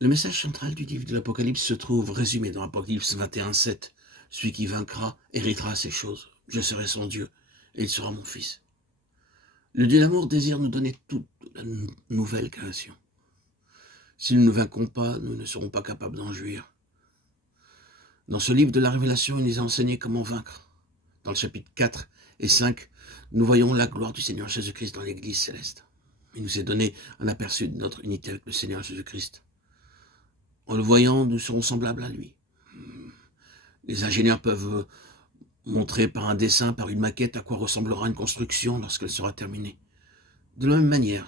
Le message central du livre de l'Apocalypse se trouve résumé dans Apocalypse 21:7. Celui qui vaincra héritera ces choses. Je serai son Dieu, et il sera mon fils. Le Dieu d'amour désire nous donner toute la nouvelle création. Si nous ne vaincrons pas, nous ne serons pas capables d'en jouir. Dans ce livre de la Révélation, il nous a enseigné comment vaincre. Dans le chapitre 4 et 5, nous voyons la gloire du Seigneur Jésus-Christ dans l'Église céleste. Il nous est donné un aperçu de notre unité avec le Seigneur Jésus-Christ. En le voyant, nous serons semblables à lui. Les ingénieurs peuvent montrer par un dessin, par une maquette, à quoi ressemblera une construction lorsqu'elle sera terminée. De la même manière,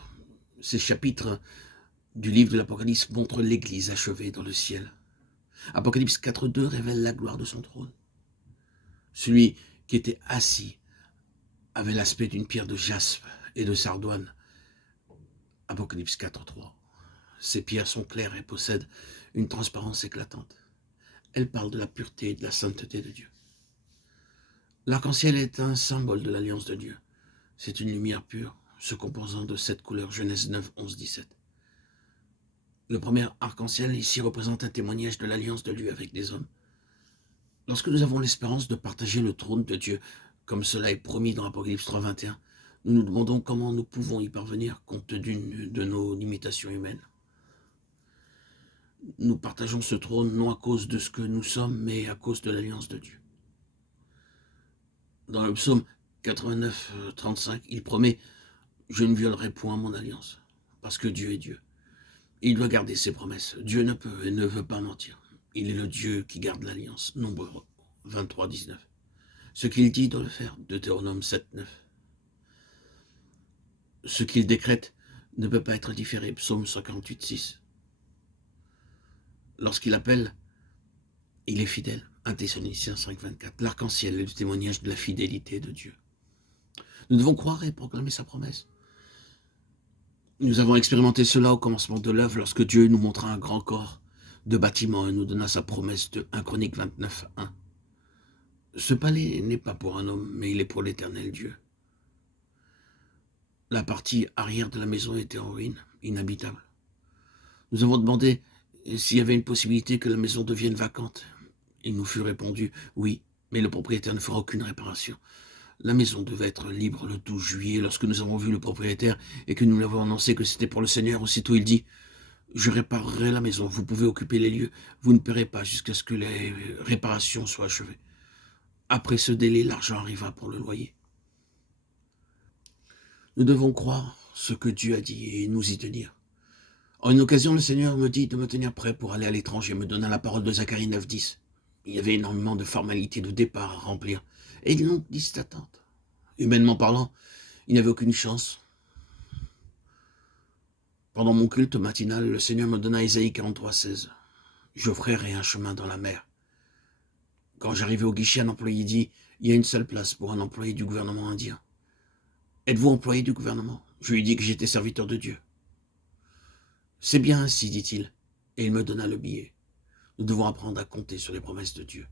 ces chapitres du livre de l'Apocalypse montrent l'Église achevée dans le ciel. Apocalypse 4:2 révèle la gloire de son trône. Celui qui était assis avait l'aspect d'une pierre de jaspe et de sardoine. Apocalypse 4:3. Ces pierres sont claires et possèdent une transparence éclatante. Elles parlent de la pureté et de la sainteté de Dieu. L'arc-en-ciel est un symbole de l'alliance de Dieu. C'est une lumière pure, se composant de 7 couleurs, Genèse 9, 11, 17. Le premier arc-en-ciel ici représente un témoignage de l'alliance de Dieu avec les hommes. Lorsque nous avons l'espérance de partager le trône de Dieu, comme cela est promis dans Apocalypse 3:21, nous nous demandons comment nous pouvons y parvenir compte tenu de nos limitations humaines. Nous partageons ce trône non à cause de ce que nous sommes, mais à cause de l'alliance de Dieu. Dans le psaume 89, 35, il promet « Je ne violerai point mon alliance », parce que Dieu est Dieu. Il doit garder ses promesses. Dieu ne peut et ne veut pas mentir. Il est le Dieu qui garde l'alliance. Nombre 23, 19. Ce qu'il dit doit le faire. Deutéronome 7, 9. Ce qu'il décrète ne peut pas être différé. Psaume 148, 6. Lorsqu'il appelle, il est fidèle. 1 Thessaloniciens 5, 24. L'arc-en-ciel est le témoignage de la fidélité de Dieu. Nous devons croire et proclamer sa promesse. Nous avons expérimenté cela au commencement de l'œuvre lorsque Dieu nous montra un grand corps de bâtiment et nous donna sa promesse de 1 Chronique 29, 1. Ce palais n'est pas pour un homme, mais il est pour l'Éternel Dieu. La partie arrière de la maison était en ruine, inhabitable. Nous avons demandé s'il y avait une possibilité que la maison devienne vacante. Il nous fut répondu « Oui, mais le propriétaire ne fera aucune réparation ». La maison devait être libre le 12 juillet. Lorsque nous avons vu le propriétaire et que nous l'avons annoncé que c'était pour le Seigneur, aussitôt il dit « Je réparerai la maison, vous pouvez occuper les lieux, vous ne paierez pas jusqu'à ce que les réparations soient achevées. » Après ce délai, l'argent arriva pour le loyer. Nous devons croire ce que Dieu a dit et nous y tenir. En une occasion, le Seigneur me dit de me tenir prêt pour aller à l'étranger, me donna la parole de Zacharie 9, 10. Il y avait énormément de formalités de départ à remplir et une longue liste d'attente. Humainement parlant, il n'avait aucune chance. Pendant mon culte matinal, le Seigneur me donna Ésaïe 43, 16. Je ferai un chemin dans la mer. Quand j'arrivais au guichet, un employé dit « Il y a une seule place pour un employé du gouvernement indien. Êtes-vous employé du gouvernement ?» Je lui dis que j'étais serviteur de Dieu. C'est bien ainsi, dit-il, et il me donna le billet. Nous devons apprendre à compter sur les promesses de Dieu.